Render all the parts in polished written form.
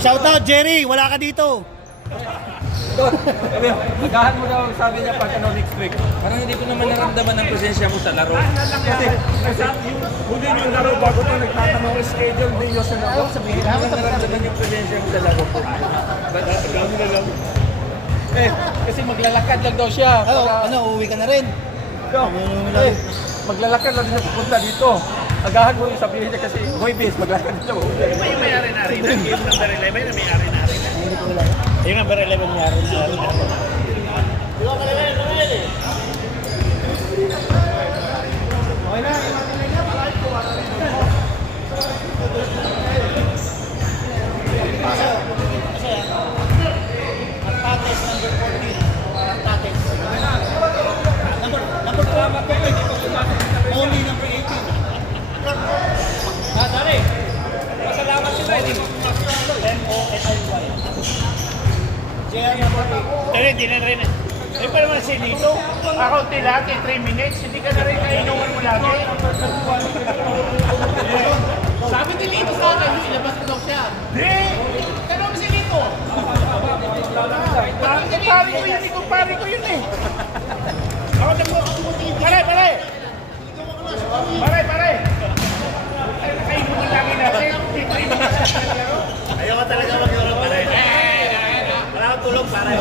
Shoutout Jerry, wala ka dito. Agahan mo daw, sabi niya pag next week. Parang hindi ko naman naramdaman ng presensya mo sa laro. Kasi huli nyo yung laro bago ito, nagtatanong yung schedule din yung sa laro. Hindi ko naman naramdaman yung presensya mo sa laro. Gano'n na lang. Kasi maglalakad lang daw siya. Uuwi ka na rin. Maglalakad lang siya pupunta dito. Agahan mo yung sabihin niya kasi Huwebes, maglalakad siya. May may-ari na rin. Game number 11 na may-ari na rin. Yung number 11 niya rin. Only number 18. Sorry. Pasalamat sila. M-O-S-I-Y. Hindi na rin. Eh, pa naman si Nito. Ako tilaki, 3 minutes. Hindi ka na rin kainuman mo lagi. Sabi ni Nito sa akin, ilabas ko daw siya. Hindi! Tanong si Nito. Pare ko yun, pare ko yun eh. Ako na po. Pare! Pare! Kainuman lagi natin. Ayaw ka talaga mag-iurang pare. Wala kang tulog pare.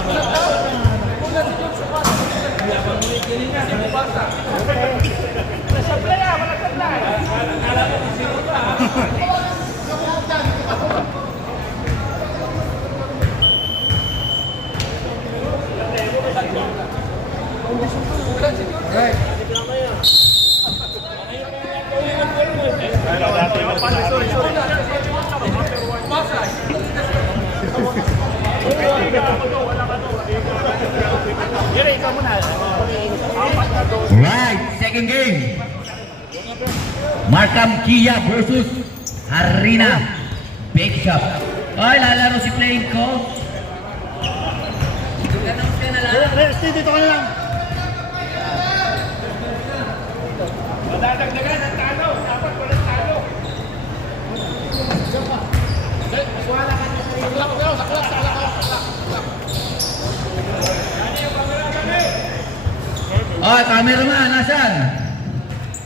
Nasablay ah, wala sablay. Right, second game. Markham Kia versus Harina Bake Shop. Ay, lalaro si playing coach. Dito ka na lang. Madadagdagan ang talo. Dapat walang talo. Oh, cameraman, nasan?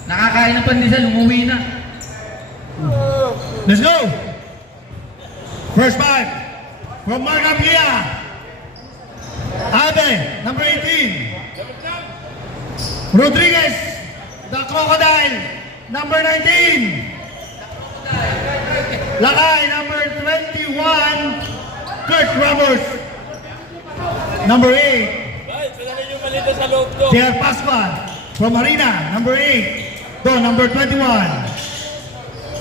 Nakakain ng pandesal, umuwi na. Let's go! First five from Markham Kia. Abe, number 18. Rodriguez, the Crocodile, number 19. Lakay, number 21. Kurt Ramos, number 8. Pierre Pasqua from Marina, number 8. Don, number 21.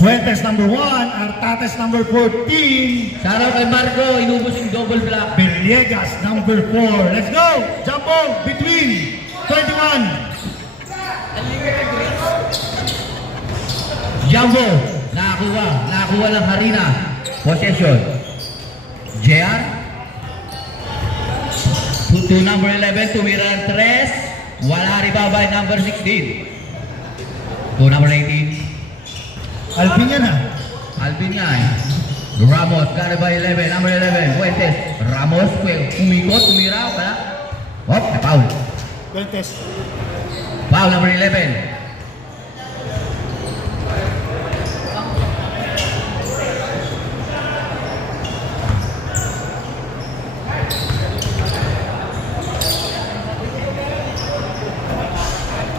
Fuentes, number 1. Artates, number 14. Saraw kay Marco, inubos yung double block. Villegas, number 4. Let's go! Jumbo between 21. Jumbo, nakakuha lang Harina. Possession. JR. To number 11, tumira ng 3. Wala ribabay number 16. To number 18. Alvin yan ha. Alvin yan. Ramos, got it by 11. Number 11, Fuentes. Ramos, umikot, tumira. Wala. Hop, foul. Fuentes. Foul number 11.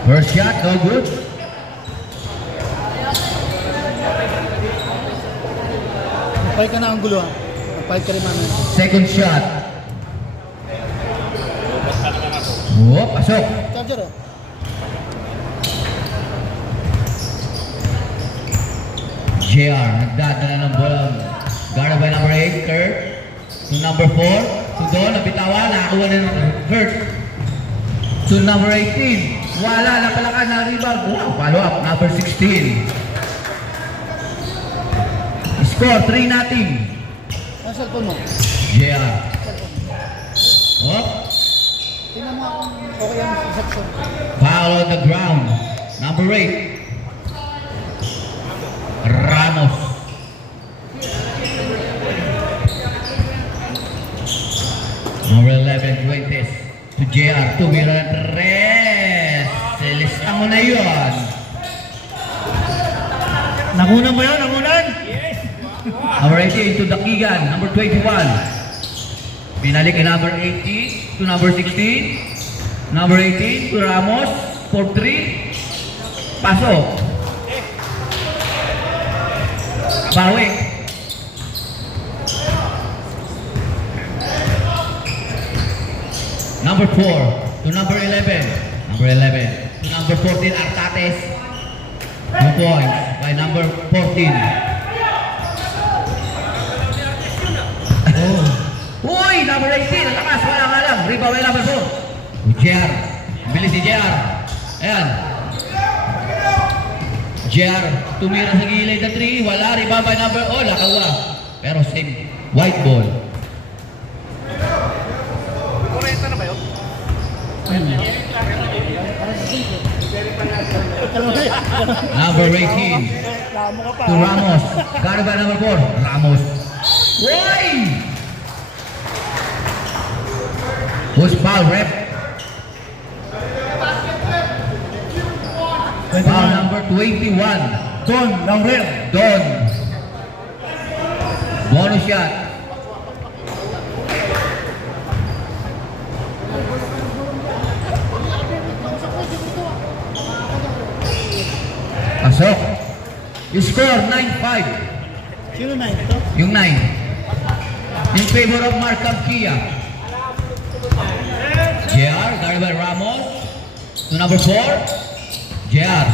First shot, no good. Magpahit ka na ang gulo ha. Magpahit ka rin mamaya. Second shot. Oh, pasok. Charger ha. JR, nagdadala ng bola. Guarded by number 8, Kurt. To number 4, to Don, nabitawan, nakakuha na ng Kurt. To number 18, wala, napalakan na rebound. Wow, follow up, number 16. Score, 3-0. Ano cellphone mo? JR. Oh, Tingnan mo kung okay ang reception. foul on the ground. Number 8. Ramos. JR, tumira ng 3. Lista mo na yun. Nakunan mo yun, nakunan. Number 18 to Dakigan, number 21. Pinalik kay number 18 to number 16. Number 18 to Ramos, 4-3. Pasok. Bawi. Number 4 to number 11. Number 11 to number 14, Artates. 2 points by number 14. Uy! Number 18! Ang lakas! Wala nga lang! Rebound by number 4. JR. Bilis si JR. Ayan. JR. Tumira sa gilid na 3. Wala. Rebound by number... Oh, nakawa. Pero same. White ball. Number 18 to Ramos. Guarded by number 4. Ramos. Uy! Who's foul, rep? Foul number 21. Don, Laurel. Don. Bonus shot. Pasok. You score 9-5. Sino na ito? Yung 9. In favor of Mark Kia. JR, guarded by Ramos. To number 4. JR.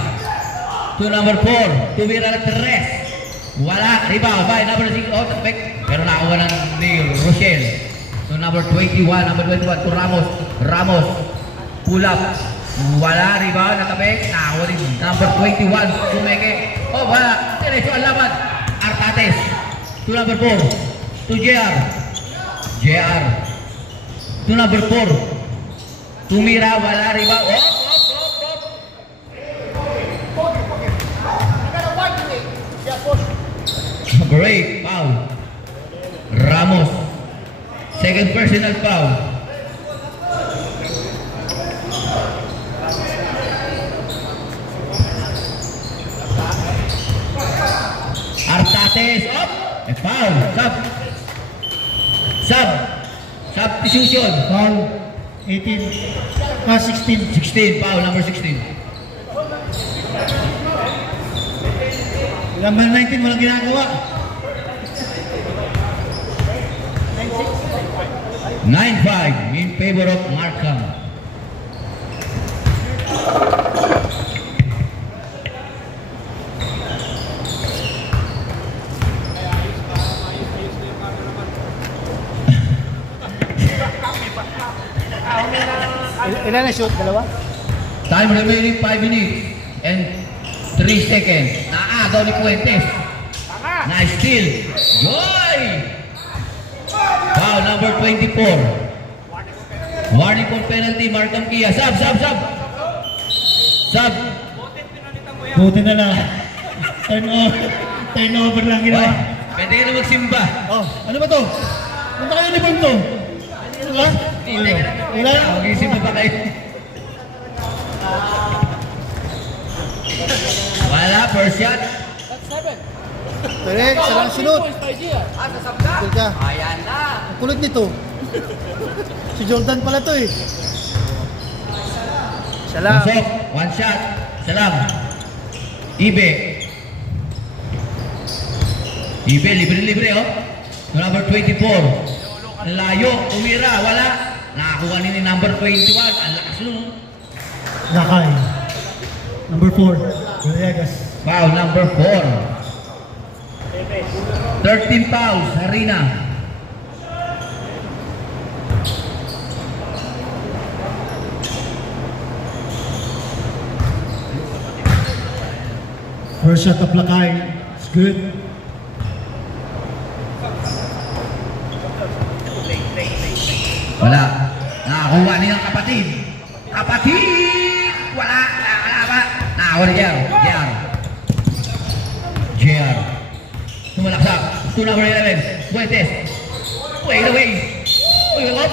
To number 4. Tumira ng 3. Wala. Rebound by number 6. Oh, tapik. Pero nakakuha ng ni Rochelle. To number 21. Number 21 to Ramos. Ramos. Pull up. Wala. Rebound. Nakapik. Nakakuha ni number 21. Sumeke. Oh, wala. Diretso ang laban. Artates. To number 4. To JR. JR. To number 4. Tumira, wala, rebound. Oh, Break, foul. Ramos. Second personal foul. Artates, up. Foul. Substitution. Foul. 18. 16. 16, foul, number 16. Number 19, walang ginagawa. 9-5 in favor of Markham. Ilan na shoot? Dalawa? Time remaining 5 minutes and 3 seconds. Naagaw ni Fuentes. Na-steal. Joy! Foul number 24. Warning for penalty, Markham Kia. Sub. Buti na lang. Turnover lang ginawa. Ay, pwede ka na magsimba. Oh, ano ba to? Punta kayo uniform to? Ano ba? Hindi ka na Wala. mag-isimba pa kayo. Wala, first shot. Correct, sarang sunod. Tigil ka. Ayan na. Ang kulit nito. Si Jordan pala to eh. Salam. Pasok, one shot. Salam. Ibe, libre oh. Number 24. Layo, umira, wala. Nakakuha ni number 21. Ang lakas nun. Lakay. Number 4. Villegas. Foul number 4. 13 fouls, Harina. First shot of Lakay. It's good. Wala. Nakakuha niya ng kapatid. Wala. Nakakuha ni JR. Tumalaksak. To number 11. Fuentes. Wait away. Up.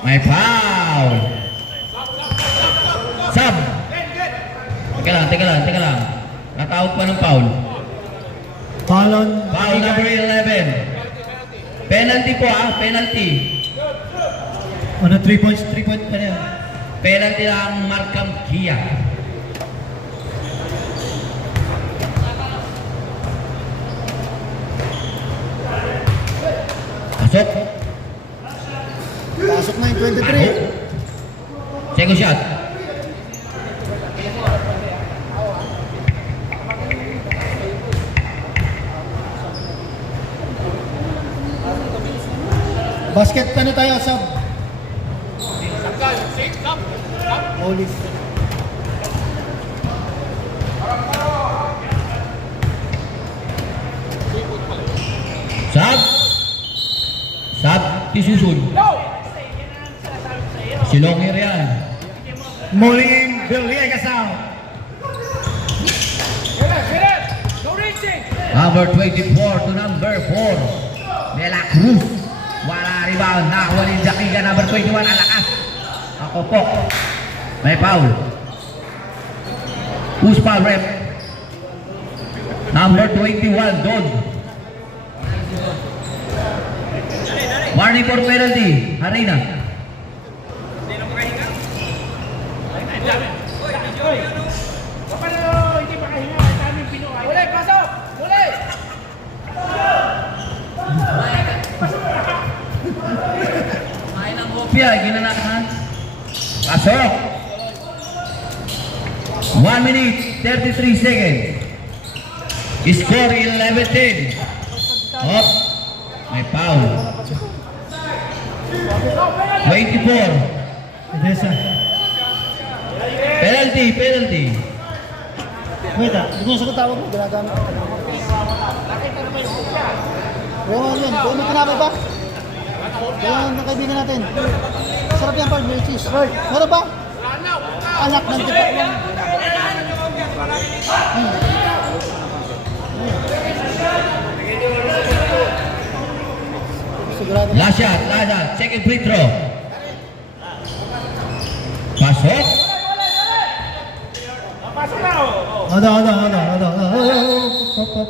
May foul. Sub. Teka lang. Natawag pa ng foul. Foul on. Foul number 11. Penalty po penalty. Ano, 3 points pa na yan. Penalty lang Markham Kia. Pasok. Pasok na yung 23. Second shot. Basket pa na tayo, sub. Holy. Sub. Tisusun. Silongir yan. Mulling in, Bill Villegas out. Number 24 to number 4. De La Cruz. Wala rebound. Nakakuha ni Jaquiga. Number 21. Alakas. Ako po. May foul. Who's foul rep? Number 21. Don. Warning for penalty. Harina. Kopya, ginanakan. Pasok. 1 minute, 33 seconds. Score 11-10. Up. May foul. 24. Edesa. Penalty. Wait hindi ko sa tawag mo. Ginagamit ko. Yun. Kung may kinabay ba? Yan ang kaibigan natin. Sarap yan, Paul. Real cheese. Meron ba? Anak ng tipa. Sigurado. Last shot. Second free throw. Pasok. Ada. Hop.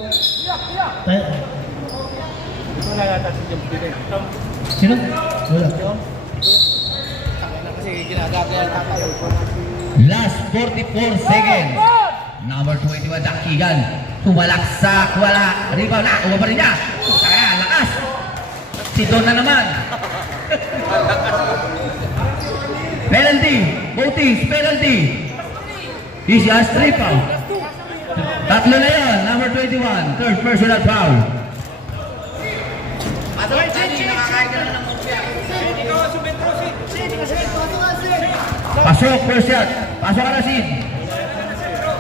Sino? Wala. Last 44 seconds. Number 21, Dakigan. Tumalaksak. Wala. Rebound na. Kuha pa rin niya. Kaya, lakas. Si Don na naman. Penalty. Botis. Penalty. He has 3 foul. Tatlo na yan. Number 21. Third personal foul. Pasok, first shot. Pasok ka na, Sid.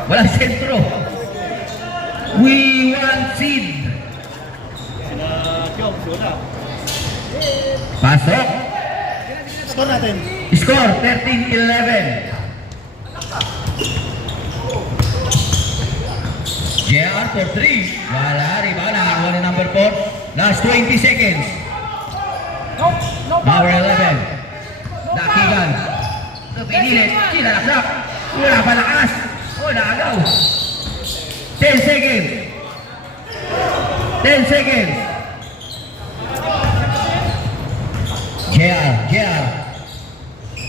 Walang sentro. We want Sid. Pasok. Score natin. Score 13-11. JR for 3. Wala, rebound. Nakakuha ni number 4. Last 20 seconds. Power 11. Dakigan. Pinilit. Sinalaksak. Wala pa lakas. Nagaw. 10 seconds. 10 seconds. JR.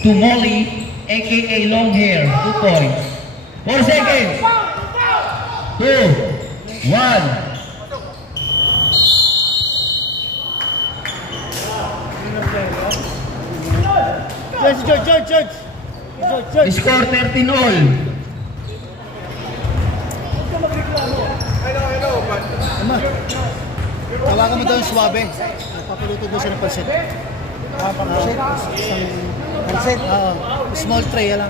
To Molly, aka long hair. 2 points. 4 seconds. 2, 1. George. Score 13-all. Ama. Tawagan mo daw yung swabe. Papuluto doon siya ng pansit. Pansit? Pansit? Oo. Small tray, lang.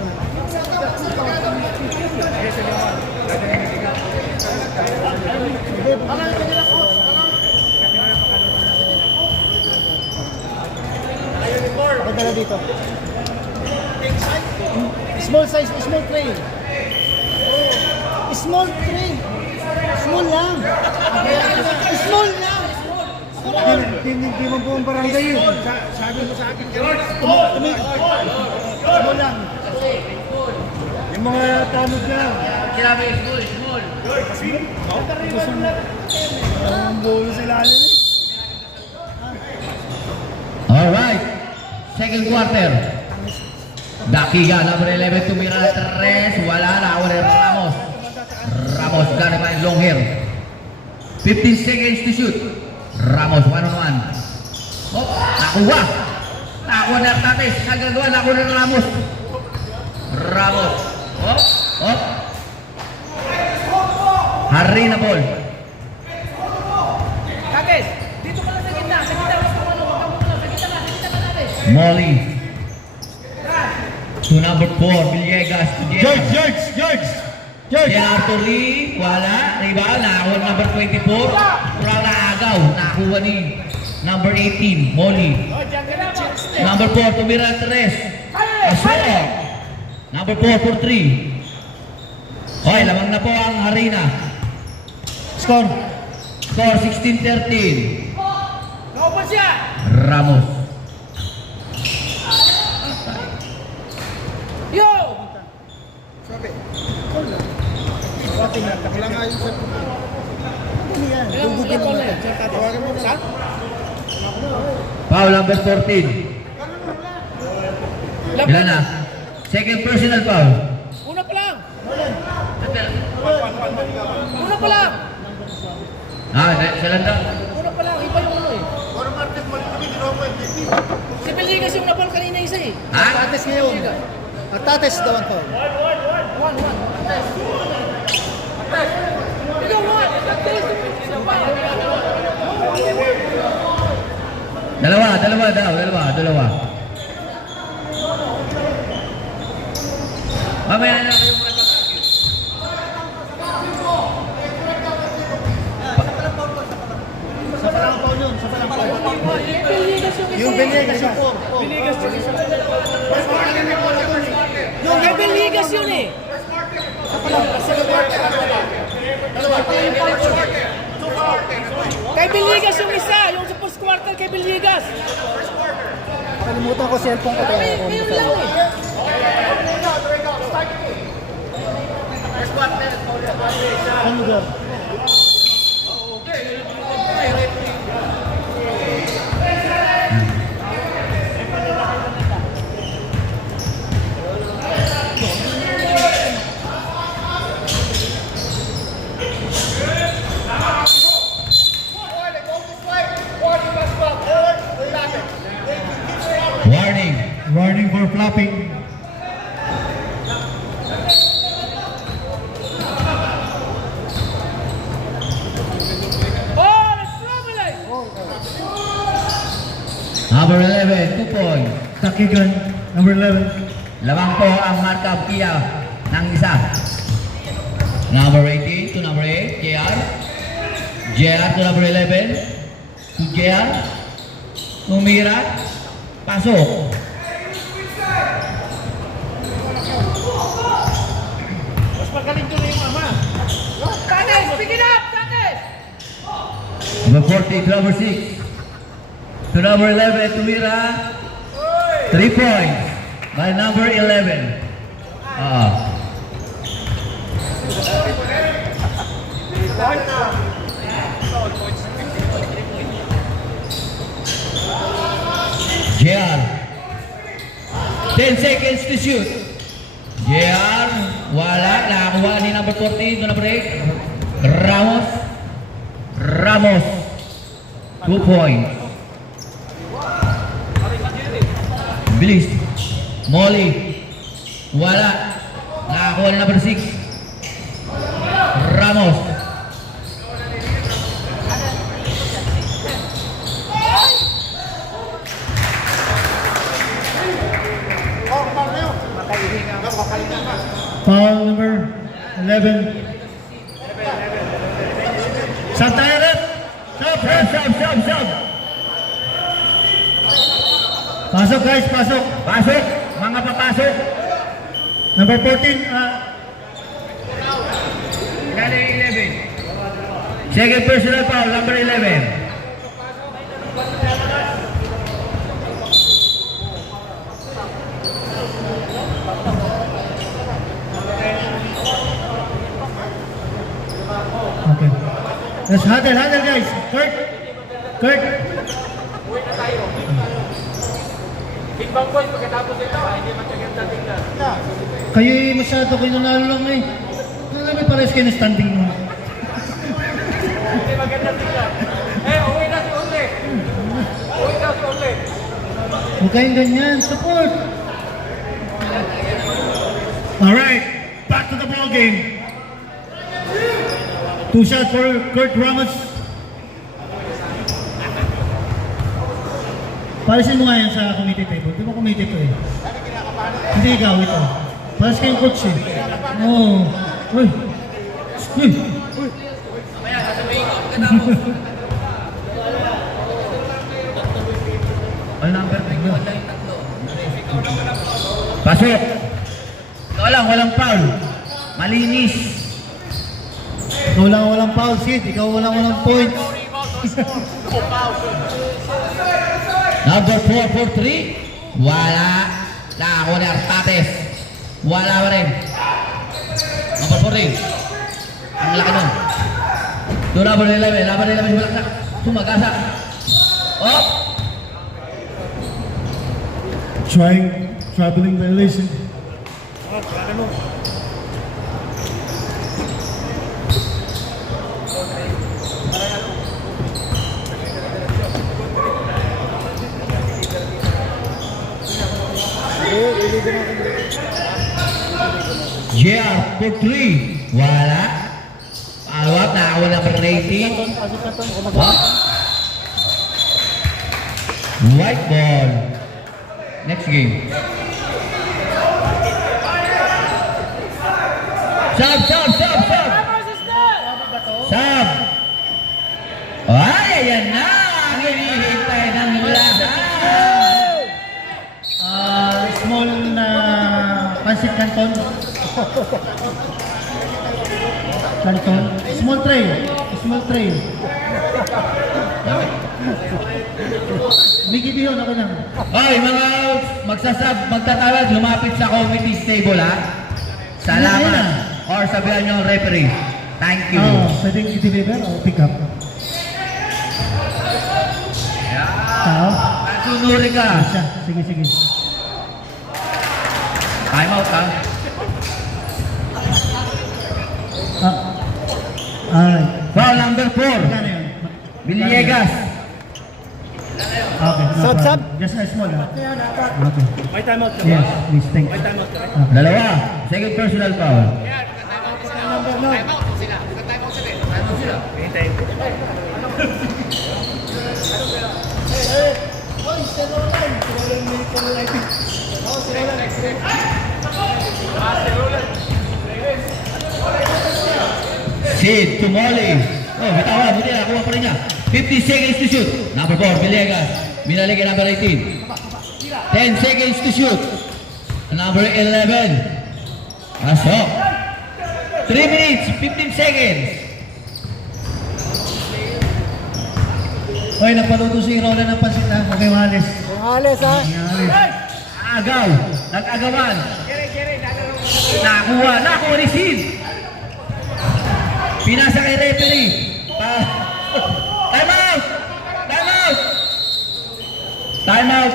Ako dala dito. Small size, small tray. Small tray. Small lang. Small lang. Hindi mo buong barangay yun. Sabi mo sa akin, Ano lang. Yung mga tanod lang. Sinabi, small. Ang bulo sila alin eh. Alright. Second quarter. Dakiga, number 11, tumira na 3. Wala na. Wala na Ramos. Ramos, got it by long hair. 15 seconds to shoot. Ramos, 1-on-1. Oh, nakuha. Nakuha na Tatis. Kagagawa, nakuha na Ramos. Ramos. Oh. Hari na ball. Tatis, dito ka lang sa gitna. Sa gitna, wag ka muna. Sa gitna ka natin. Molly. To number 4, Villegas. To George! Arthur Lee, wala. Rebound, nakakuha ng number 24. Kurang na agaw, nakakuha ni number 18, Molly. Number 4, tumira 3. Asoro. Number 4 for 3. Okay, lamang na po ang Harina. Score. Score 16-13. Naupo siya! Ramos. Yo! Wala nga yung sa... Ano yan? Gugugin mo na. Tawagan mo na. Foul number 14. Ilan na? Second personal foul. Una pa lang! Una pa lang! Sila daw. Una pa lang, iba yung ano eh. Si Peligas yung nabal kanina isa eh. Ha? Tates ngayon. At tates daw ang foul. One. Ikaw, one! Dalawa. Mamaya na kayo mga Sa palang foul yun. Sa palang foul. Peligas yung isa Yung eh. Venegas yung 4. Yung kay Peligas yun eh. Kay Peligas yung isa, yung sa first quarter kay Peligas. Kalimutan ko cellphone ko. Kaya ako. Ngayon lang eh. Ano lugar? Warning for flopping. Oh, let's promenade! Number 11, 2 points. Takigan, number 11. Lamang po ang marka Kia ng isa. Number 18 to number 8, JR. JR to number 11. To JR. Tumira. Pasok. Mas magaling doon yung mama. Tatis, pick it up! Tatis! Number 40 to number 6. To number 11, Tumira. 3 points by number 11. JR. 10 seconds to shoot. JR. Wala. Nakakuha ni number 14 to number 8. Ramos. 2 points. Bilis. Molly. Wala. Nakakuha ni number 6. Ramos. Foul number 11. Sub tayo rep. Sub. Pasok guys, pasok. Pasok. Mga papasok. Number 14. Ilan yung 11? Second personal foul, number 11. Okay. Let's huddle guys. Kurt. Feedback boys, pagkatapos ito, hindi magkaganda tingnan. Kayo masyado kayo nanalo lang eh. Nanalo pares kayo na standing mo. Hindi maganda tingnan. Uwi na si Ule. Huwag kayong ganyan. Support. Alright. Back to the ball game. 2 shots for Kurt Ramos. Palisin mo nga yan sa committee table. Di ba committee to eh? Hindi ikaw ito. Paras kayong coach eh. Oo. Uy. Uy. All number 3. Pasok. Ikaw lang, walang foul. Malinis. Ikaw lang walang foul, Sid. Ikaw walang points. Number 4 for 3. Wala. Nakakuha ni Artates. Wala pa rin. Number 4 rin. Ang laki nun. Doon number 11. Number 11 si Balaksak. Sumagasa. Oh! Traveling violation. JR for 3. Wala. Follow up. Nakakuha number 18. What? White ball. Next game. Sub. Sub. Ay, ayan na. Ang hinihintay ng lahat. Small na pancit canton. Small tray. Miggy yun, ako lang. Oy, mga magtatawag, lumapit sa committee table ha. Salamat. Or sabihan nyo ang referee. Thank you. Pwedeng i-deliver o pick up. Tao? Sunuri ka. Sige. Time out ha. Alright. Foul number 4. Magkano yun? Villegas. Okay. Sub. Just a small ha? Okay. May timeout ka ba? Yes, please. Thank you. May timeout ka ba? Dalawa. Second personal foul. Hintayin ko. Sid Tumoli. Oh, bitawa. Buti na. Kuha pa rin niya. 50 seconds to shoot. Number 4, Villegas. Binalik kay number 18. 10 seconds to shoot. Number 11. Pasok. 3 minutes, 15 seconds. Hoy, nagpaluto si Roland ng pansit ha? Okay, Mahalis. Ales ha. Agaw. Nag-agawan. Nakuha ni Sid. Pinasa kay referee. Time out.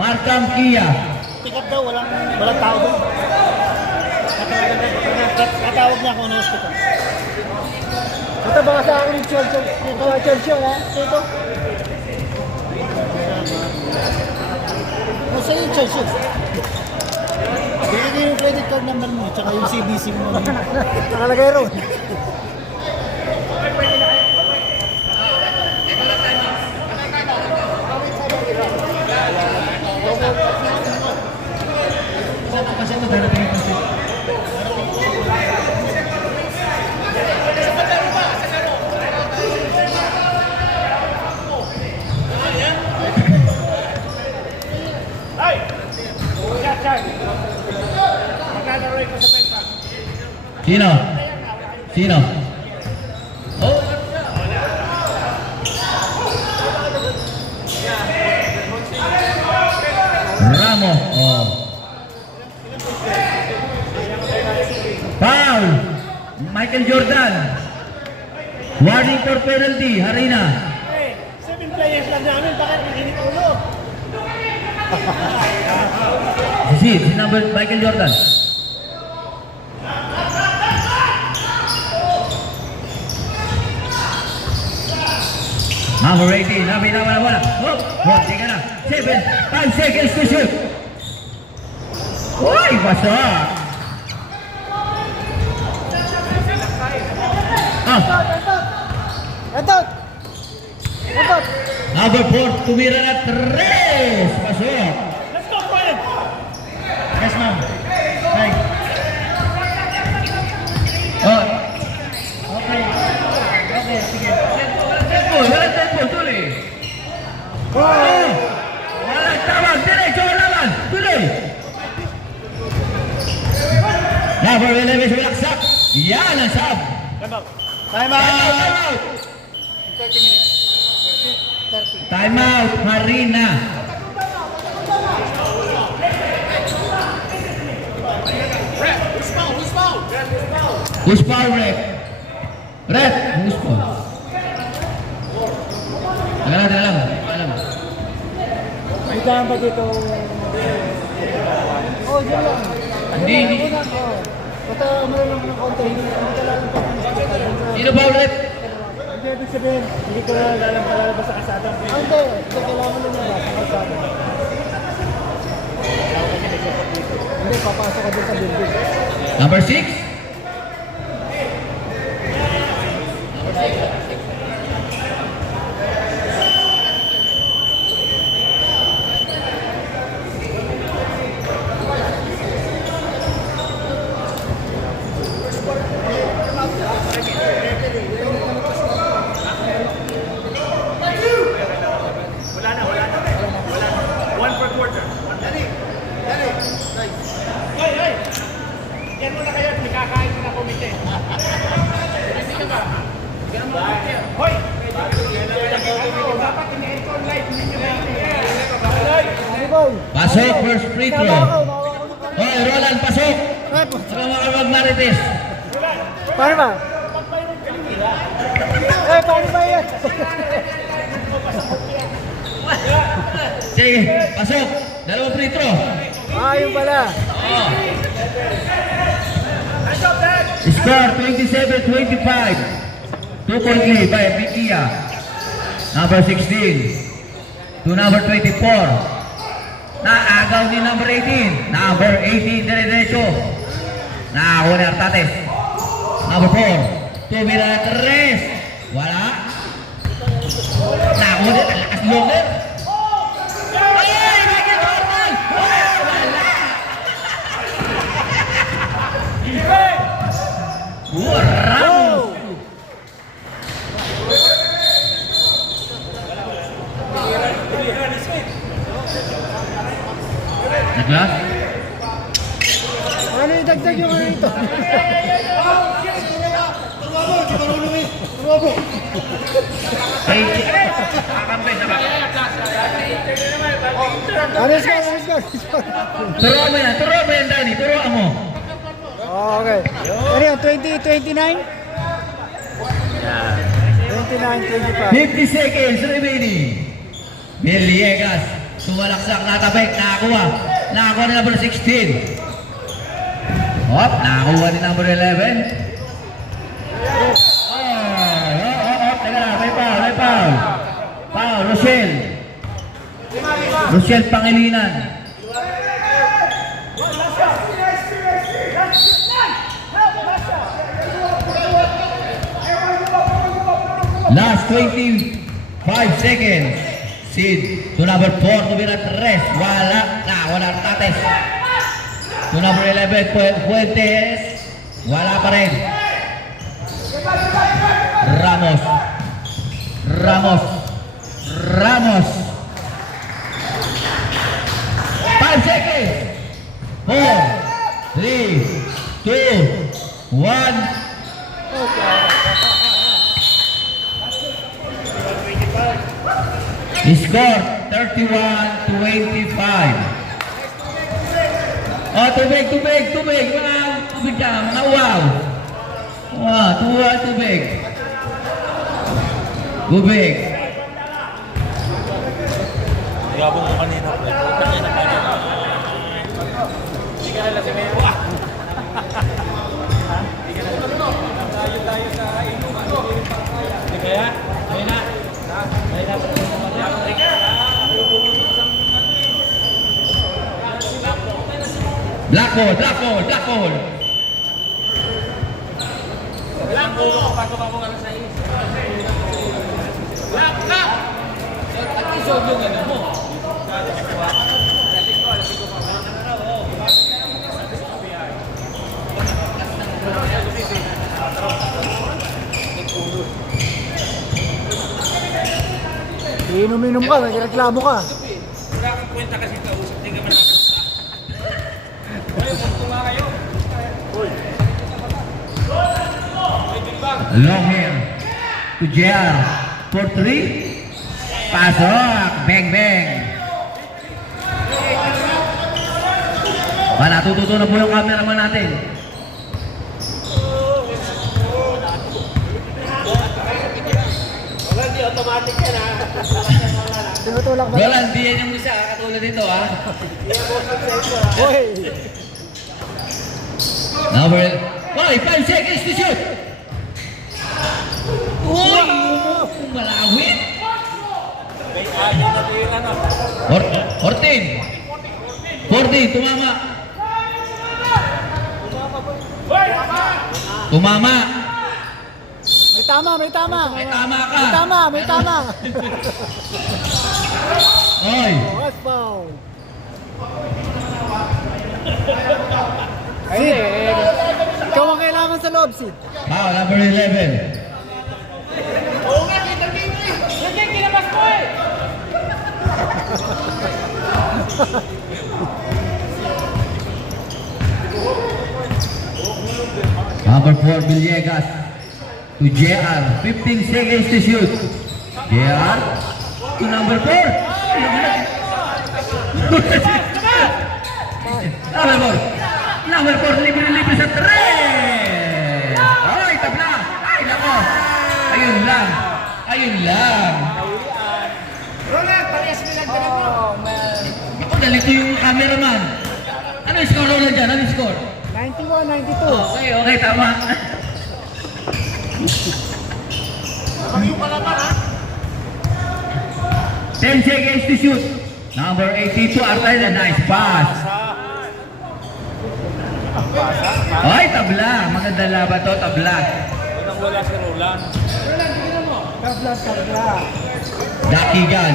Markham Kia. Pick up daw, walang tao doon. Natawag niya ako ng hospital. Ito baka sa akin yung Churchill. Ito ang Churchill ha. Ito. Masa yung Churchill? Bigyan yung credit card number mo tsaka yung CBC mo. Nakalagay ron. Kasi ito, darating yung pansit. Sino? Oh. Ramos. Oh. Foul. Michael Jordan. Warning for penalty. Harina. 7 players lang namin, bakit nakinit ulo? Si number Michael Jordan. Number 18. Nabi na wala. Oh, sige na. 5 seconds to shoot. Uy, basa. Etot! Etot! Number 4, tumira na 3. Pasok. Let's go, Brian! Yes, ma'am. Right. Oh, Okay. Okay, sige. walang tempo, tuloy. Oh! Walang tawag, diretso laban. Tuloy. Number 11, sulaksak. Yan ang sab. Time out! Time out. Time out, Harina. Who's foul, ref? Ref, who's foul? Teka lang. May daan ba dito? Oh, dyan lang. Hindi. Basta mo lang ng konti, hindi ka lang Sino foul, ref? Hindi, ibig sabihin, hindi ko na lalabas sa kasada. Hindi, kailangan mo na sa kasada. Hindi, papasok ka din sa building. Number 6? Hoy! Yan muna kayo, may kakain na komite. Hoy! Dapat in-aircon light, hindi nyo Pasok, first free throw. Hoy, Roland, pasok. Huwag marites. Paano ba? Paano ba yan? Sige, pasok. Dalawang free throw. Yun pala. Score 27-25. 2-point lead by Pitia. Number 16 to number 24. Naagaw ni number 18. Number 18 dire-diretso. Nakakuha ni Artates. Number 4. Tumira na 3. Wala. Nakakuha ni Lakas Longer. Ay! Michael Jordan! Wala! Ramos! Naglas? Ano yung dagdag yung ano ito? Hey, kakambay sa baka. Ano yung score? Turuan mo yan, Danny. Turuan mo. Okay. Ano yun? 29? 29-25. 50 seconds remaining. Villegas, sumalaksak, natabek, nakakuha. Nakakuha ni number 16. Hop, nakakuha ni number 11. Teka na, may foul. Foul, Rochelle Pangilinan. Last 25 seconds. Sid to number 4, tumira 3. Wala. Wala Tates. To number 11, Fuentes. Wala pa rin. Ramos. 5 seconds. 4, 3, 2, 1. Score 31-25. Oh, tubig. Mga tubig ka, mga uwaw. Tubig. Tubig. Yabong mo kanina. Hindi ka na lasing ngayon. Kaya? Kaya na. Black ball. Pasok ako nga sa is. At isog yung ano mo. Inom-inom ka, nagreklamo ka. Wala kang kwenta kasi kausap. Hindi ka man nakasta. Ay, punto nga kayo. Long hair to JR for 3. Pasok. Bang. Natututo na po yung cameraman natin. Tinutulak ba? Roland, di yan yung isa. Katulad nito, ha? Hoy! Number 5 seconds to shoot. Uy! Malawit. May ayaw na po yung ano. 14, tumama. Tumama. May tama. May tama ka. May tama. Oy. What foul? Sid, ikaw ang kailangan sa loob, Sid. Foul, number 11. Kinabas mo eh! Number 4, Villegas to JR. 15 seconds to shoot. JR to number 4. Number 4, libre sa 3. Ay, tabla. Ay, nako. Ayun lang. Ronald, parehas mo lang dala mo. Ito, nalito yung cameraman. Ano yung score Roland dyan? Ano yung score? 91-92. Okay, tama. Kami pa naman ha? 10 seconds to shoot. Number 82, Arteta. Nice pass. Ay, tabla. Maganda laban to, tabla. Wala si Roland. Tabla. Dakigan.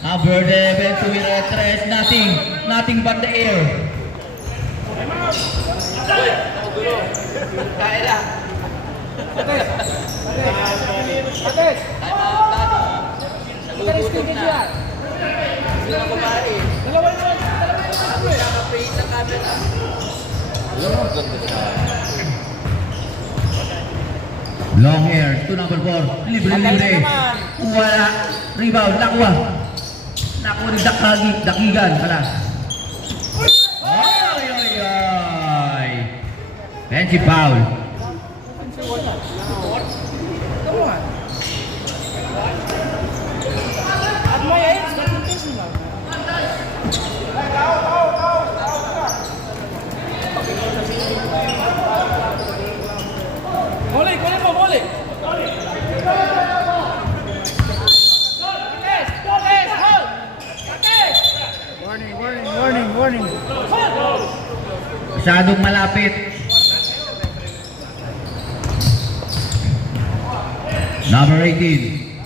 Number 11, Tuwira 3. Nothing but the air. Long hair to number 4. Libre. Wala. Rebound. Nakuha ni Dakigan. Pala. Ay. Benji foul. At mo yan, intentional. Kulik mo, kulik! Warning. Masyadong malapit. Number 18.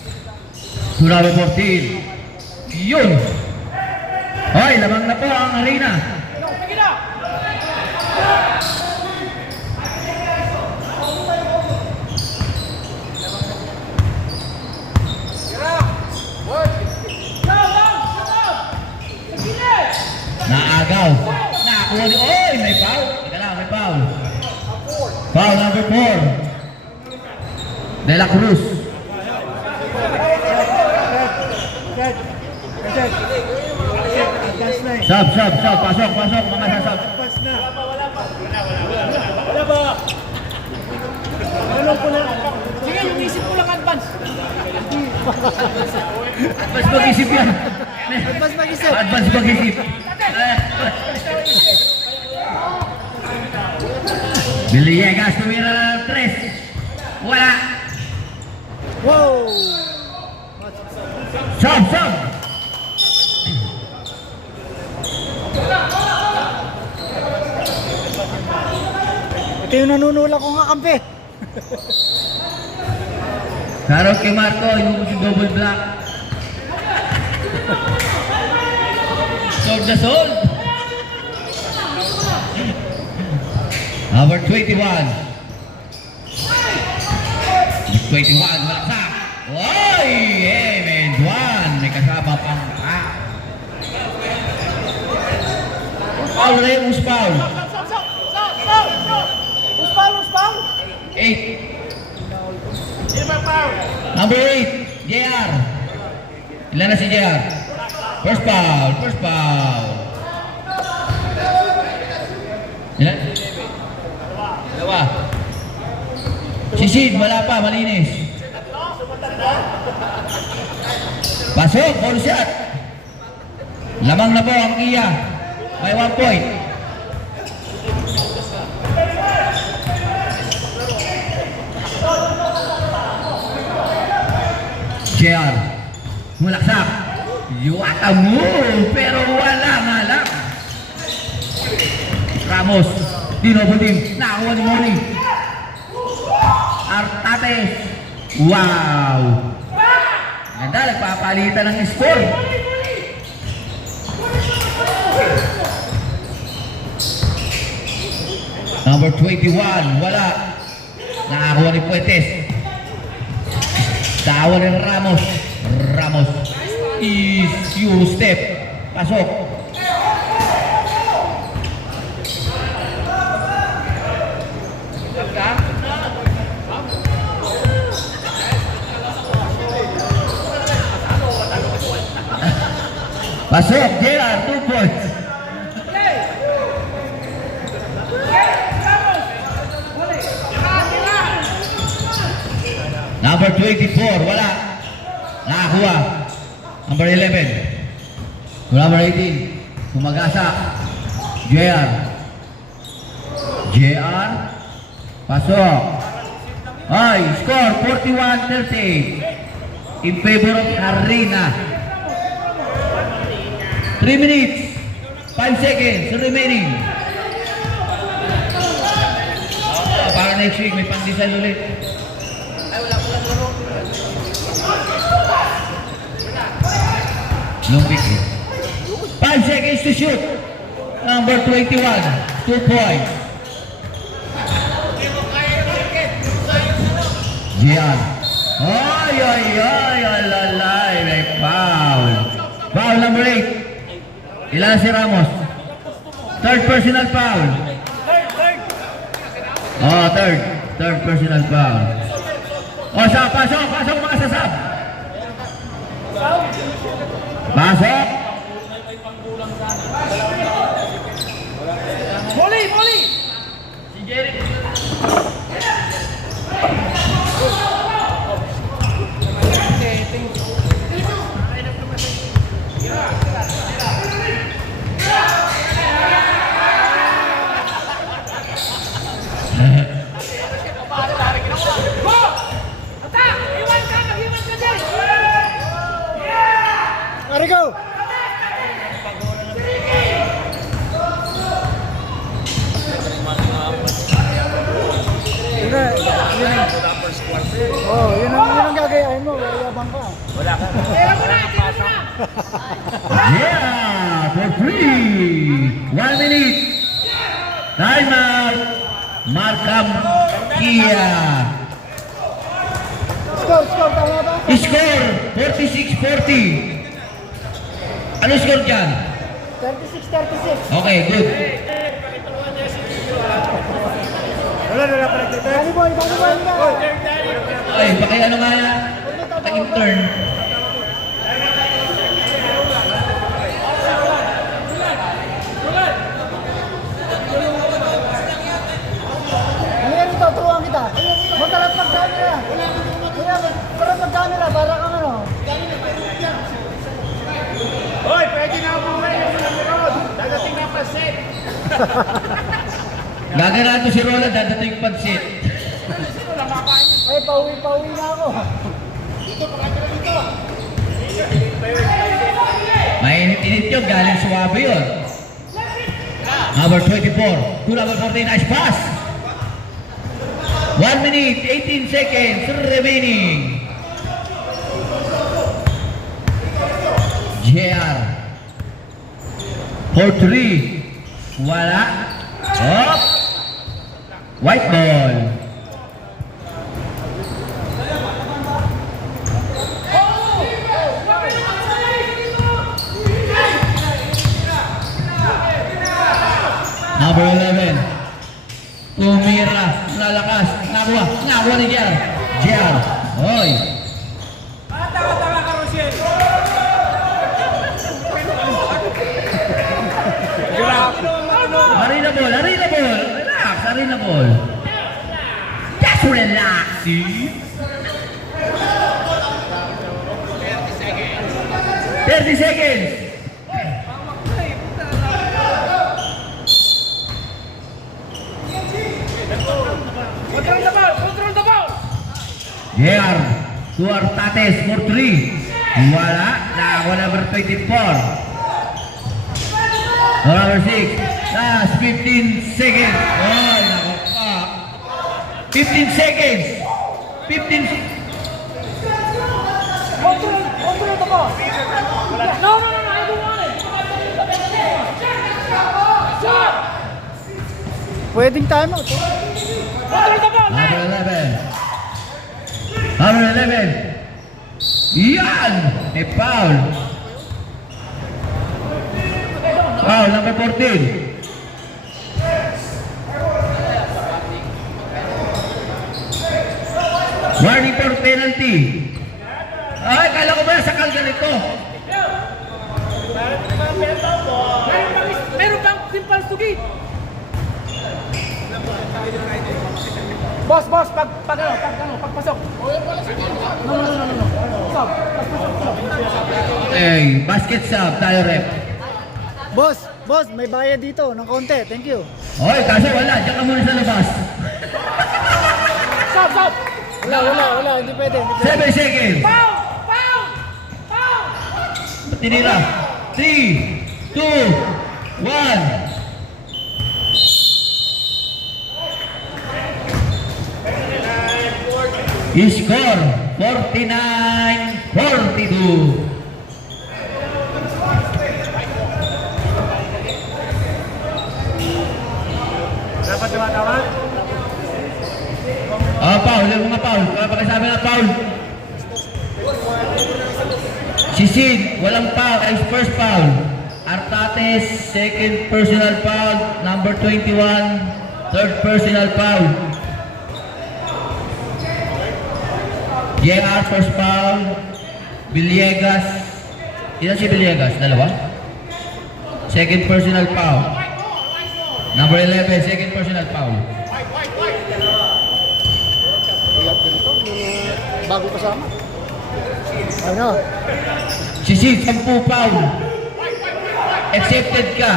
To number 14. Yun. Hoy, lamang na po ang arena. Naagaw. Nakakuha ni... Oy, may foul. Teka lang, may foul. Foul number 4. De La Cruz. Gas na eh. Sub. Pasok, mga sasab. Advance na. Wala ba? Ano ko na? Sige, yung isip ko lang advance. Advance mag-isip yan. Advance mag-isip. Advance mag-isip. Villegas tumira ng 3. Wala. Wow! Sub. Ito yung nanunula kong kakampi. Karong kay Marco, yung double block. Sold na sold. Number 21. 21, malaksak. Oy! Amen. Juan, may kasama pang foul, Remus foul. Uspaw! 8. Number 8, JR. Ilan na si JR? First foul. Ilan? Dalawa. Si Sid, wala pa, malinis. Pasok, ball shot. Lamang na po ang Kia. May 1 point. JR. Mulaksak. Yuwata mo, pero wala nga lang. Ramos. Dinobulim. Nakakuha ni Mori. Artates. Wow. Ganda, nagpapalitan ng score. Number 21, wala. Nakakuha ni Puentes. Tawa ni Ramos. Is you step. Pasok. Pasok, JR, 2 points. Number 24, wala. Nakakuha. Number 11. Number 18. Sumagasa. JR. Pasok. Ay, score 41-30. In favor of Arena. 3 minutes. 5 seconds remaining. Para next week, may pang-design ulit. Long pick. 5 seconds to shoot. Number 21. 2 points. Gian. Alalay. May foul. Foul number 8. Ilan si Ramos? Third personal foul. Oh, third personal foul. Oh, pasok mga sasab. Pasok. Moli! There we go! Yun ang gagayahin mo, yabang ka. Yeah, for free. 1 minute. Time out. Markham Kia. Score, tama ba? Score 46-40. Ano score dyan? 36-36. Okay, good. Wala pa nagtitest. Volleyball na. Ay, ano nga na? Paki-turn. Gagana to si Roland, dadating yung pansit. Ay, pauwi na ako. Mainit-init yun, galing suwabe yun. Number 24, to number 14, nice pass. 1 minute, 18 seconds remaining. JR. For 3. Wala. Up. White ball. Number 11. Tumira. Lalakas. Nakuha ni JR. JR. Hoy. Tama ka, Rosel. Arena ball. Relax, arena ball. Just relax, see? 30 seconds. Control the ball. JR. To Artates for 3. Wala. Nakakuha number 24. Number 6. Last 15 seconds. Oh, naku pa. 15 seconds. 15 seconds. Control the ball. No, I don't want it. Stop. Pwedeng time out. Control the ball. Number 11. Number 11. Yan! May foul. Foul, number 14. Warning for penalty. Ay, kala ko ba sakal ganito? Meron bang simple sugi? Boss, pagpasok. No. Stop. Eh, basket sub, tayo rep. Boss, may bayad dito ng konti. Thank you. Oy, kasi wala. Diyan ka muna sa labas. Stop. Wala. Hindi pwede. 7 seconds. Foul. Tinira. 3, 2, 1. Score 49-42. Dapat tumatawag? Foul, yung mga foul. Pakisabi na foul. Si Sid, walang foul. Ay, first foul. Artates, second personal foul. Number 21, third personal foul. JR, first foul. Villegas. Ilan si Villegas? Dalawa? Second personal foul. Number 11, second personal foul. Bago kasama. Ano? Si Sid, 10 foul. Accepted ka.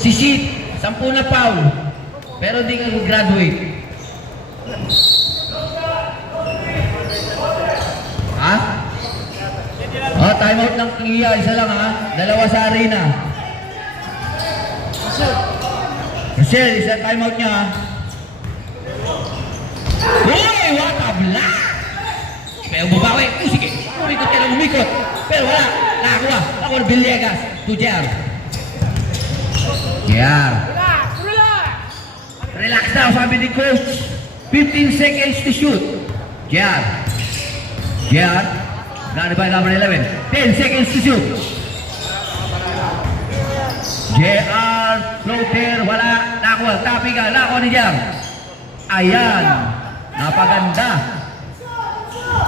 Si Sid, 10 na foul. Pero hindi ka graduate. Ha? Oh, time out ng Iya. Isa lang ha. Dalawa sa arena. Michelle, isa time out niya ha. Uy! What a block! Pero bumawi. Sige. Umikot ka lang, umikot. Pero wala. Nakakuha. Ako ng Villegas. To JR. JR. Relax daw, sabi ni coach. 15 seconds to shoot. JR. Guarded by number 11. 10 seconds to shoot. JR. Floater. Wala. Nakuha. Tapi ka. Nakuha ni JR. Ayan. Napaganda.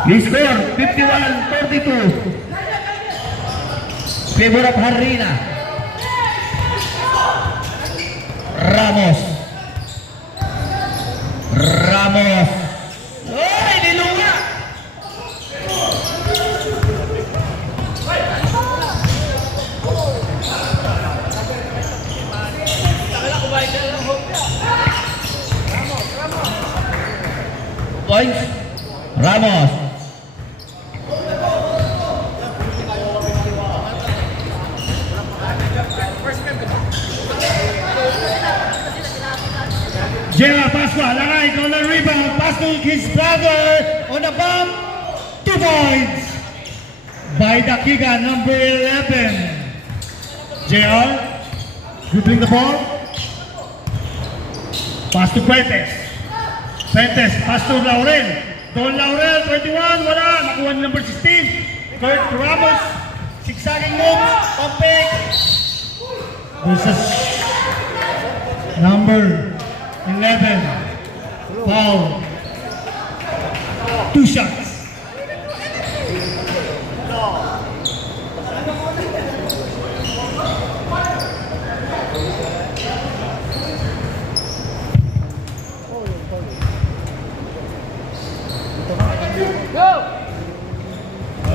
Yung score, 51-42. Favor of Harina. Ramos. Oy, nilunga! Jera Pasqua, Langay, on the rebound, pass to his brother, on the bump, 2 points by Dakiga, number 11. JR, dribbling the ball, pass to Fuentes, Fuentes, pass to Laurel, Don Laurel, 21, wala, nakuha ni number 16, Kurt Ramos, zigzagging moves, pumping, versus number 11, foul, 2 shots.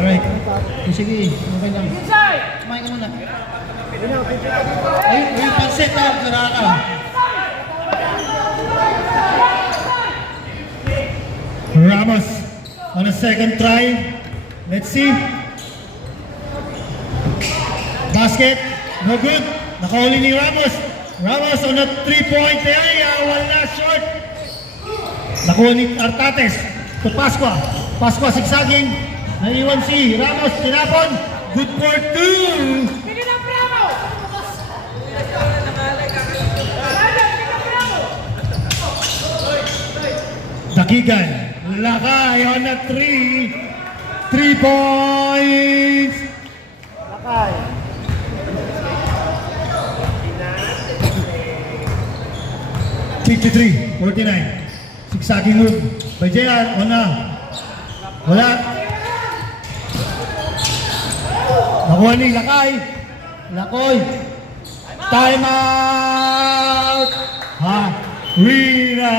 Alright, sige, okay lang. Kumain ka muna. Ay, pansit na, naraka. Ramos on a second try. Let's see. Basket, no good. Nakahuli ni Ramos. Ramos on a 3-point area. Wala short. Nakuha ni Artates to Pasqua. Pasqua zigzagging. Naiwan si Ramos. Tinapon. Good for 2. Dakigan. Lakay on a 3 points. Lakay. $53-49. Zigzagging move by JR. Ona. Wala. Nakuha ni Lakay. Lakoy. Time out. Ha. Rina.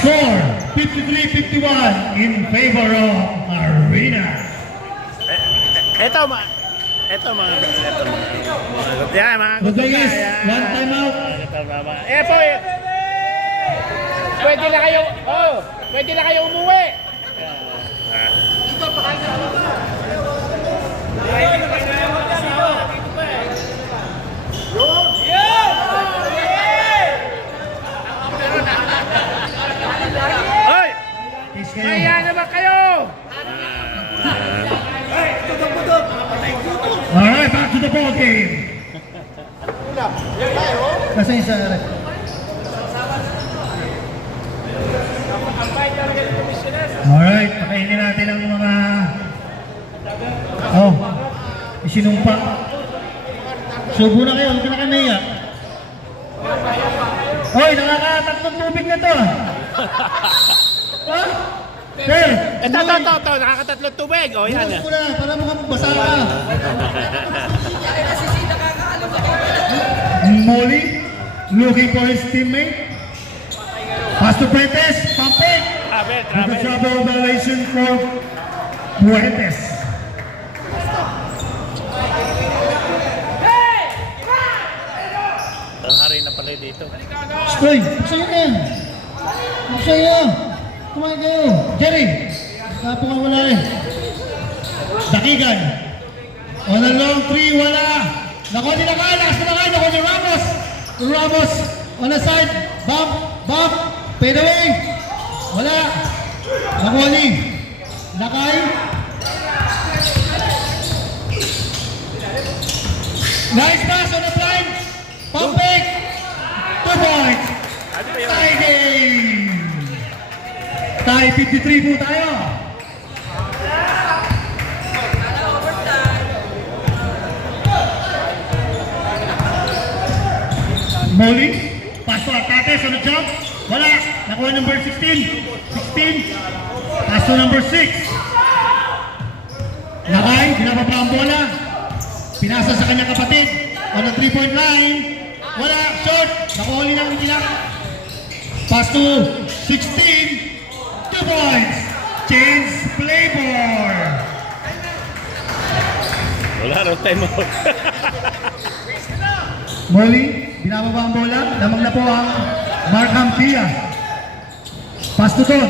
Score 53-51 in favor of Arena. Ito mga yan, mga Rodriguez, yan. one timeout. Po, Pwede na kayo umuwi. Hoy! Please kayo. Kaya naman kayo. Alright, back to the ball game. Kasi isa rin. Alright, pakainin natin ang mga isinumpa. Subo na kayo, huwag ka na kanaya. Hoy, nakakatatlong tubig na to. Ha? Sir, Ito, nakakatatlong tubig. O, yan. bukas mo na, para mukhang basa ka. Molly, looking for his teammate. Pass to Fuentes, pumping. With the trouble violation for Fuentes. Ang hari na pala dito. Stoy, buksan yun yan. Buksan yun. Kumain kayo. Jerry, kapo ka wala eh. Dakigan. On a long 3, wala. Nakuha ni Lakay, lakas na Lakay, nakuha ni Ramos. Ramos, on the side, bump, fade away. Wala. Nakuha ni Lakay. Nice pass on the blind. Pumping. 2 points. Tie game. Tie 53 po tayo. Molly, pass to Artates on the jump. Wala. Nakuha number 16. Pass to number 6. Lakay, binababa ang bola. Pinasa sa kanyang kapatid. On the 3-point line. Wala. Short. Nakuha ulit ng ilang. Pass to 16. 2 points. James Claiborne. Wala raw time out. Molly, binababa ang bola. Lamang na po ang Markham Pia. Pass to Don.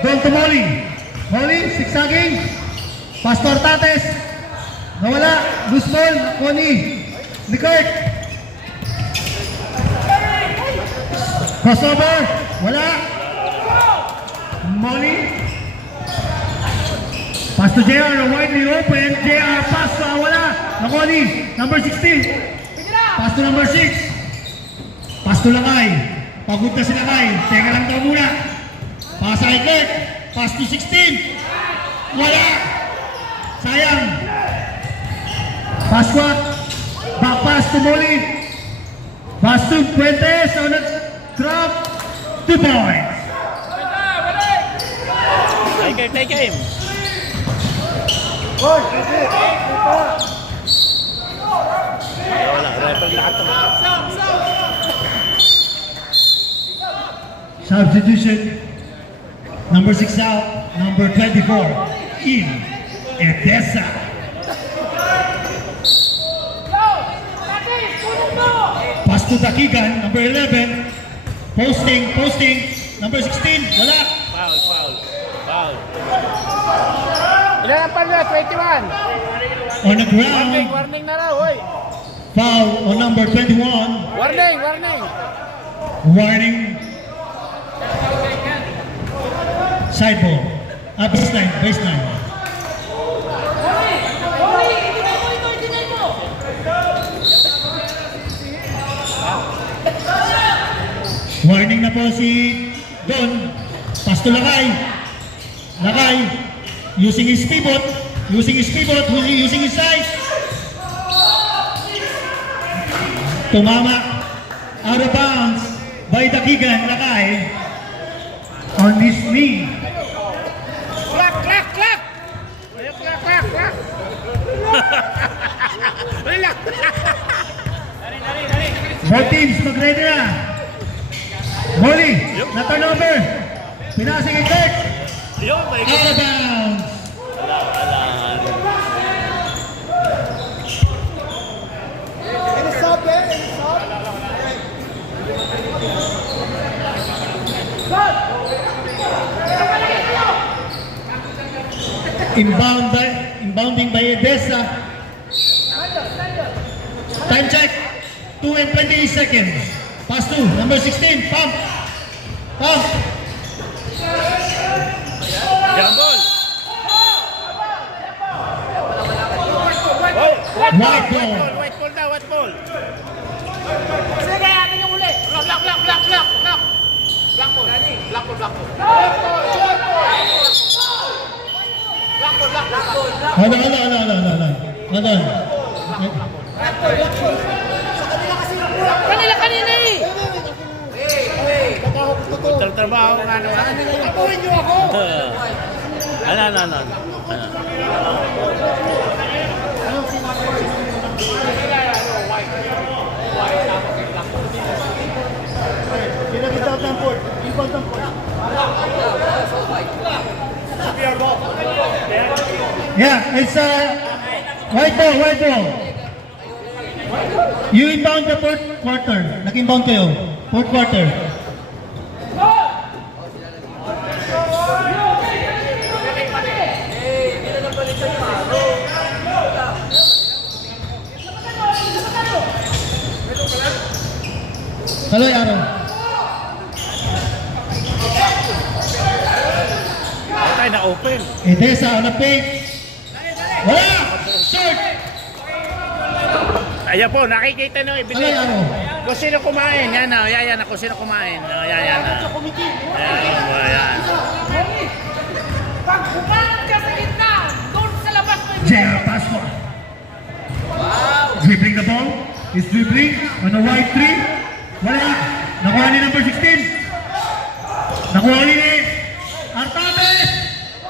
Don to Molly. Molly, zigzagging. Pastor Tates. Nawala. Loose ball. Connie. Nicart. Crossover. Wala. Molly. Pass to JR. Widely open. JR. Pass. Wala. Connie. Number 16. Pass to number 6. Pass to Lakay. Pagod na si Lakay. Teka lang daw muna. Pass kay Kurt. Pass to 16. Wala. Sayang. Pass what? Back pass to Molly. Pass to Fuentes on the drop. 2 points. Take him. Wala, refer lahat to. Substitution. Number 6 out. Number 24. In. Edessa. Pass to Dakigan. Number 11. Posting. Number 16. Wala. Foul. Ilan ang pala? 21. On the ground. Warning na raw, oy. Foul on number 21. Warning. Warning. Side ball. Baseline. Warning na po si Don. Pass to Lakay. Lakay. Using his pivot. Using his size. Tumama. Out of bounds by Dakigan. Lakay. On his knee. Clap. Ayaw, clap. Relax. Both teams mag-ready na. Molly. Na-turnover. Pinasa kay Kurt. Yun, may Out of bounds. Inbounding by Edessa. Time check. 2 and 20 seconds. Pass to number 16. Pump. jambol. White ball. White ball. Sige, atin yung uli. Block. Hold on. Kanina eh. Trabaho nga naman. Tapuhin niyo ako. Ano. Pinag-itap ng port. Import ng port. Yeah, it's white ball. You inbound the fourth quarter. Nag-inbound kayo. Fourth quarter. Kaloy Aaron. Tayo na open. Edessa on the paint. Wala! Short! Ayan po, nakikita nyo. Kaloy Aaron. Kung sino kumain, yan na. Yan na kung sino kumain. Yan na. Ayan. Pag bumanat ka sa gitna, doon sa labas mo yung Jera Pasqua. Dribbling the ball. He's dribbling on the wide 3. Wala. Nakuha ni number 16. Nakuha ni Artames.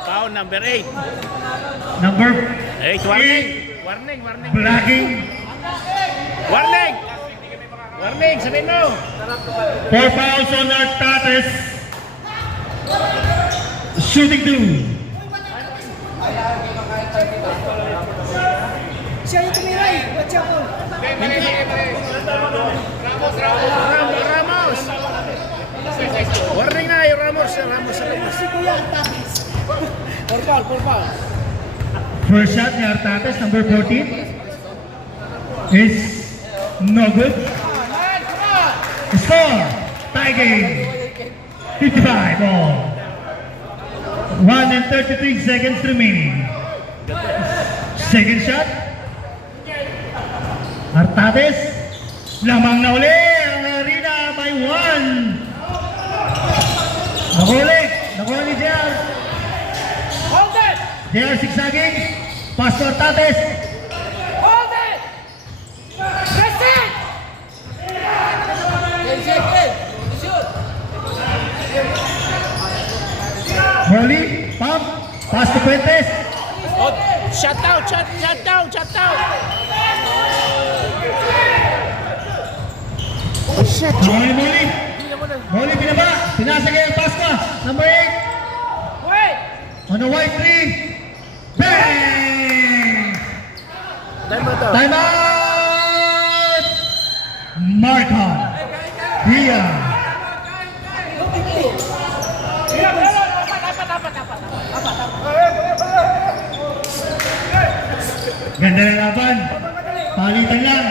Foul number 8. Number 8, warning. blocking. Warning, sabihin mo. 4 fouls on Artames. Shooting 2. Siya yung tumiray. Watch out po. Ramos. Warning na yung Ramos sa labas. Si Kuya ang tapis. Foul. First shot ni Artates, number 14, is no good. Score, tie game, 55 all. 1 and 33 seconds remaining. Second shot. Artates, lamang na uli ang arena by 1. Nakuli JR. Hold it! JR zigzagging. Pass to Artates. Hold it! Press it! Molly, pump. Pass to Fuentes. Oh, shut down! Molly binaba. Pinasa kay Pascua. Number 8. Wait! On the white 3. Bang! Time out! Marcon. Here. Ganda ng laban. Palitan lang.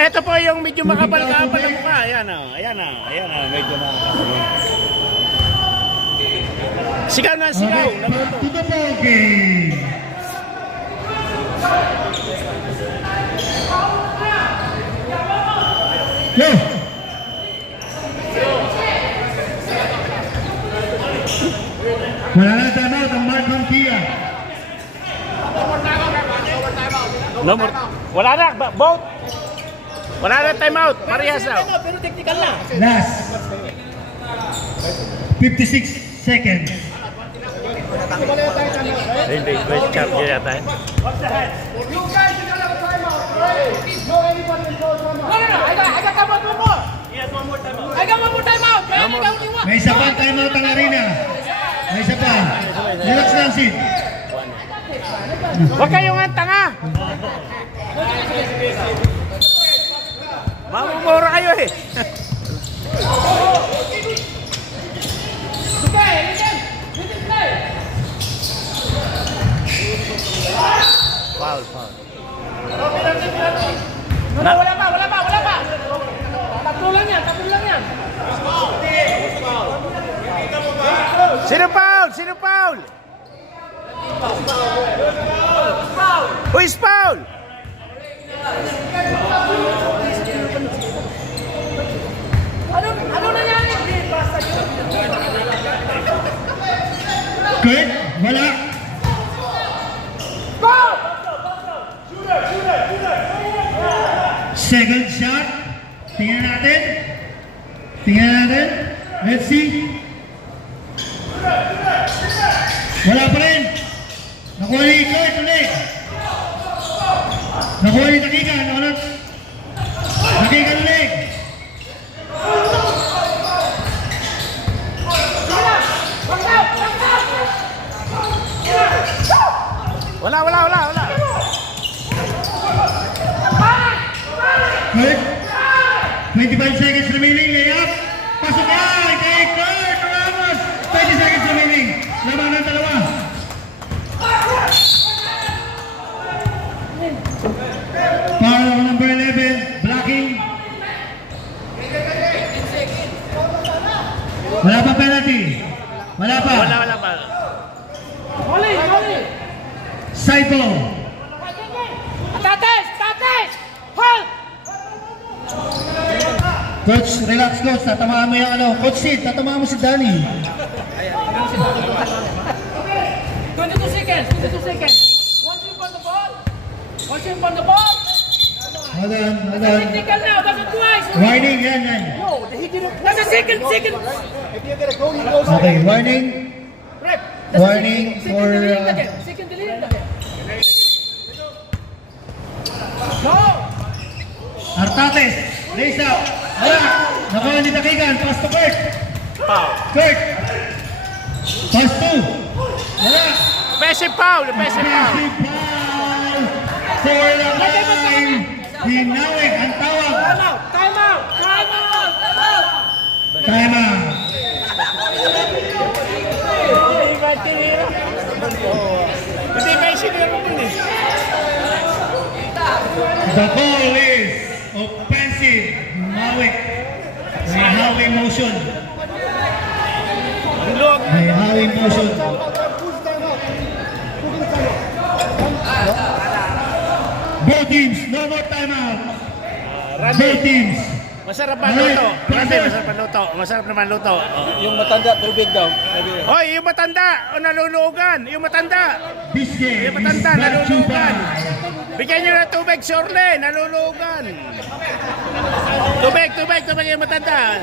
Ito po yung medyo makapal-kapal ang mukha. Ayan na, medyo makapal. Sigaw na, sigaw. Okay, back to the ball game. Go! Wala na timeout ang Marcon Kia. No more. Wala na, both. Wala na timeout. Parehas na. Pero technical na. Last 56 seconds. Hindi, best cap yata eh. No, I got time out one more. I got one more time out. Man. I got only one. May isa pa timeout ang arena. May isa pa. Relax lang, Sid. Huwag kayong ang tanga. Mamumura kayo eh. Okay, listen play. Foul. Wala pa. Tatlo lang yan. Sino foul? Who is foul? Ano nangyari? Kurt, wala. Go! Second shot. Tingnan natin. Let's see. Wala pa rin. Nakuha ni Kurt ulit. Nakuha ni Takigan. Takigan ulit. Wala. Kurt. 25 seconds remaining. Layup. Pasok ay kay Kurt Ramos. 20 seconds remaining. Laban ng dalawa. Foul number 11. Blocking. Wala pa penalty. Wala pa. Wala pa. Molly! Side ball. Tates! Hold! Coach, relax coach. Tatamaan mo yung Coach Sid, tatamaan mo si Danny. 22 seconds. Once you on the ball. Hold on. Technical now. That's twice. Warning, yan. No, he didn't. That's a second. Okay, warning. Rep. Warning for... Second delete again. No. Artates, raise up. Wala. Nakuha ni Takigan. Pass to Kurt. Kurt. Pass to. Wala. Pese foul. Massive foul for the line. Hinawig ang tawag. Time out. Time out. kahit tinira. Hindi may sinira mo eh. The goal is offensive. Humawik. May hawi motion. Log. May hawi motion. Both teams, no more timeout. Both teams. Masarap ba luto? Randy, masarap ba luto? Masarap naman luto. Yung matanda, tubig daw. Hoy, yung matanda, o nalulugan. Yung matanda. This game Yung is matanda, brought to you nalulugan. by Bigyan nyo ng tubig, Shorle, nalulugan. Tubig yung matanda.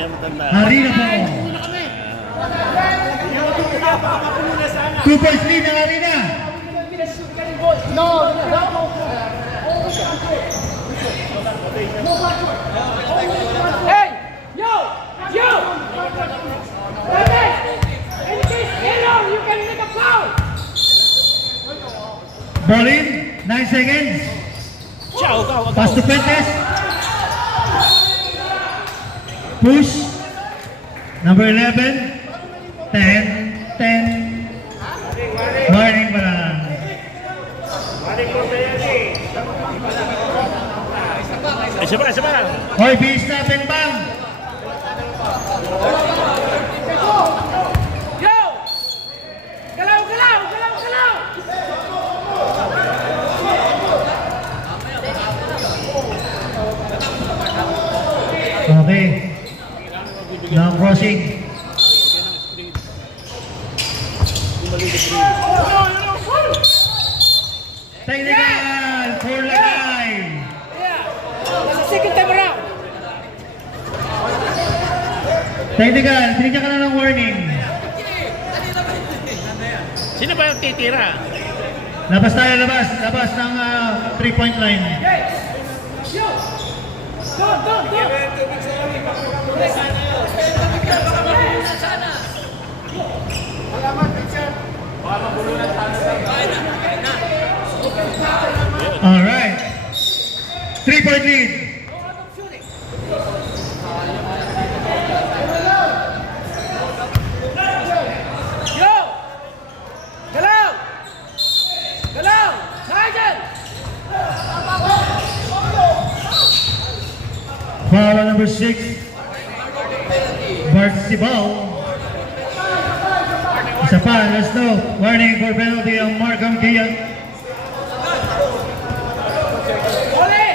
Yung matanda. Harina po. 2 points lead ng Harina. Hey! Yo! Yo! In case error, you can make a foul! Ball in, 9 seconds. Ciao, go. Pass to Fuentes. Push. Number 11. 10. Warning pa lang. Isa ba? Hoy, bis na, Benbang. Yo! Galaw! Okay. Now crossing. Technical for Lagay. That's the second time around. Technical, binigyan ka na ng warning. Sino ba yung titira? Labas tayo, labas ng 3-point line. Yo! Go! Alright. 3-point lead. Yo! Galaw! Sergeant! Foul on number 6. Bart Sibal. Isa pa, let's know. Warning for penalty ang Markham Diaz. Ole!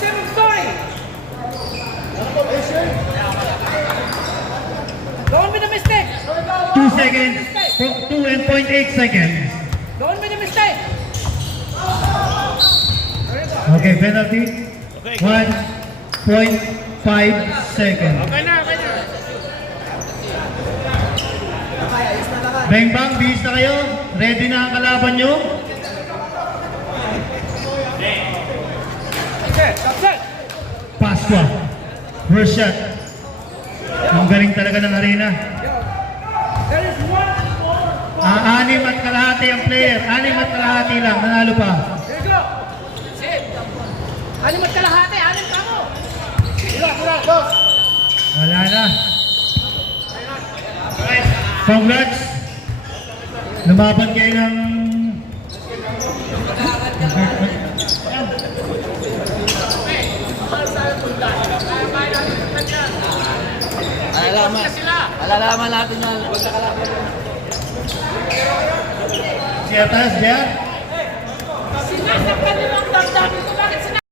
Same story! Don't be the mistake! 2 seconds. 2.8 seconds. Don't be the mistake! Okay, penalty. Okay. 1.5 seconds. Okay na. Bang bang, bihis na kayo. Ready na ang kalaban nyo. Pasqua. First shot. Ang galing talaga ng arena. There is one more. 6 at kalahati ang player. 6 at kalahati lang. Nanalo pa. There you go. That's it. Anim at kalahati, anim ka mo. Wala na. Congrats. Lumaban kayo ng... Alalaman natin yan. Huwag na kalaban. Siya taas, Jer.